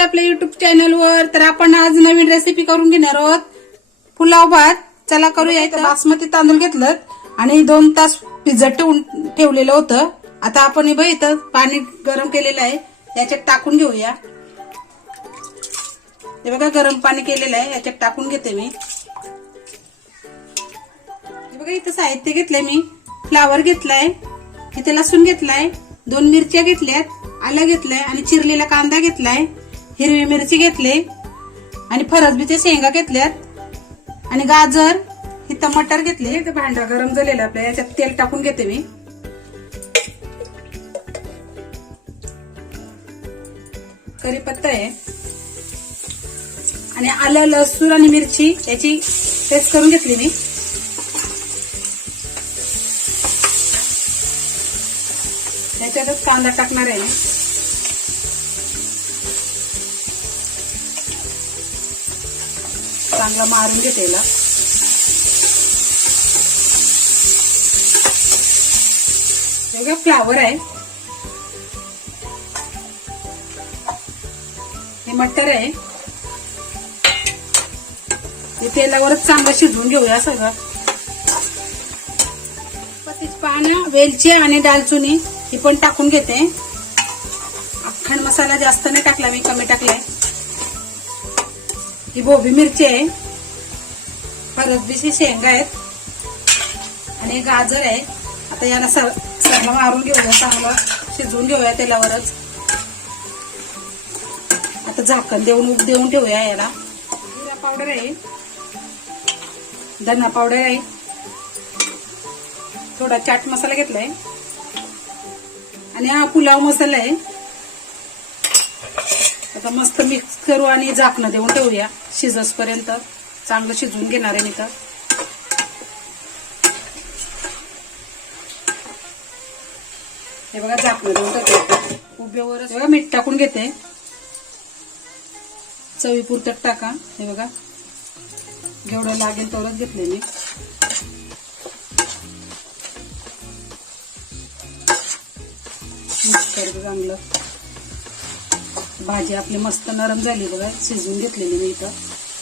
स्वागत आपल्या युट्यूब चॅनलवर। तर आपण आज नवीन रेसिपी करून घेणार आहोत, पुलाव भात। चला करूया। इथं बासमती तांदूळ घेतलं आणि 2 तास भिजत ठेवलेलं होतं। आता आपण इथं पाणी गरम केलेलं आहे, याच्यात टाकून घेऊया। हे बघा गरम पाणी केलेलं आहे, याच्यात टाकून घेते मी। हे बघा इथं साहित्य घेतलंय मी, फ्लावर घेतलाय, इथे लसूण घेतलाय, 2 मिरच्या घेतल्यात, आलं घेतलंय आणि चिरलेला कांदा घेतलाय, हिरवी मिरची घेतली आणि फरसबीचे शेंगा घेतल्यात आणि गाजर, इथं मटर घेतले। इथं भांडा गरम झालेला आपल्या, याच्यात तेल टाकून घेते मी। कढीपत्ता आहे आणि आलं, लसूण आणि मिरची याची पेस्ट करून घेतली मी। याच्यातच कांदा टाकणार आहे, चांगला मारून घेते याला। बघा फ्लावर आहे, हे मटर आहे, हे तेलावरच चांगलं शिजवून घेऊया सगळं। पतीच पानं, वेलची आणि दालचिनी ही पण टाकून घेते। अख्खड मसाला जास्त नाही टाकला मी, कमी टाकलाय। ही बोबी मिरची आहे, फरसबीची शेंगा आहेत आणि गाजर आहे। आता याला सरला मारून घेऊया, चांगलं शिजवून घेऊया तेलावरच। आता झाकण देऊन ठेवूया याला। जिरा पावडर आहे, धना पावडर आहे, थोडा चाट मसाला घेतलाय आणि हा पुलाव मसाला आहे। आता मस्त मिक्स करू आणि झाकण देऊन ठेवूया शिजसपर्यंत, चांगलं शिजवून घेणार आहे मी तर। हे बघा झाकण देऊन टाकते, उभ्यावरच बघा मीठ टाकून घेते, चवीपुरतं टाका। हे बघा जेवढं लागेल तेवढंच घेतले मी। मिक्स करते चांगलं। भाजी आपली मस्त नरम झाली बघा, शिजवून घेतलेली मी इथं।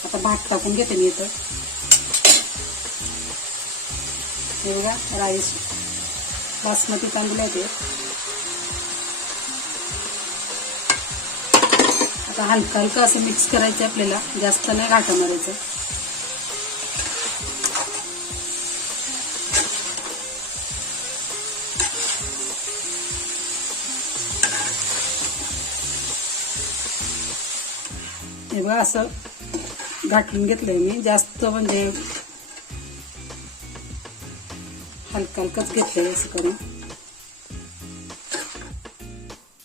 आता भात टाकून घेते मी इथं। हे बघा राईस बासमती तांदूळ आहे। आता हलका हलका असं मिक्स करायचं आपल्याला, जास्त नाही घाटा मारायचं। हे बघा असं घाटून घेतलंय मी, जास्त म्हणजे हलका हलकाच घेतलंय असं करून।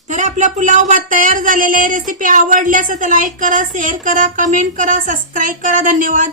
तर आपला पुलाव भात तयार झालेला आहे। रेसिपी आवडल्यास तर लाईक करा, शेअर करा, कमेंट करा, सबस्क्राईब करा। धन्यवाद।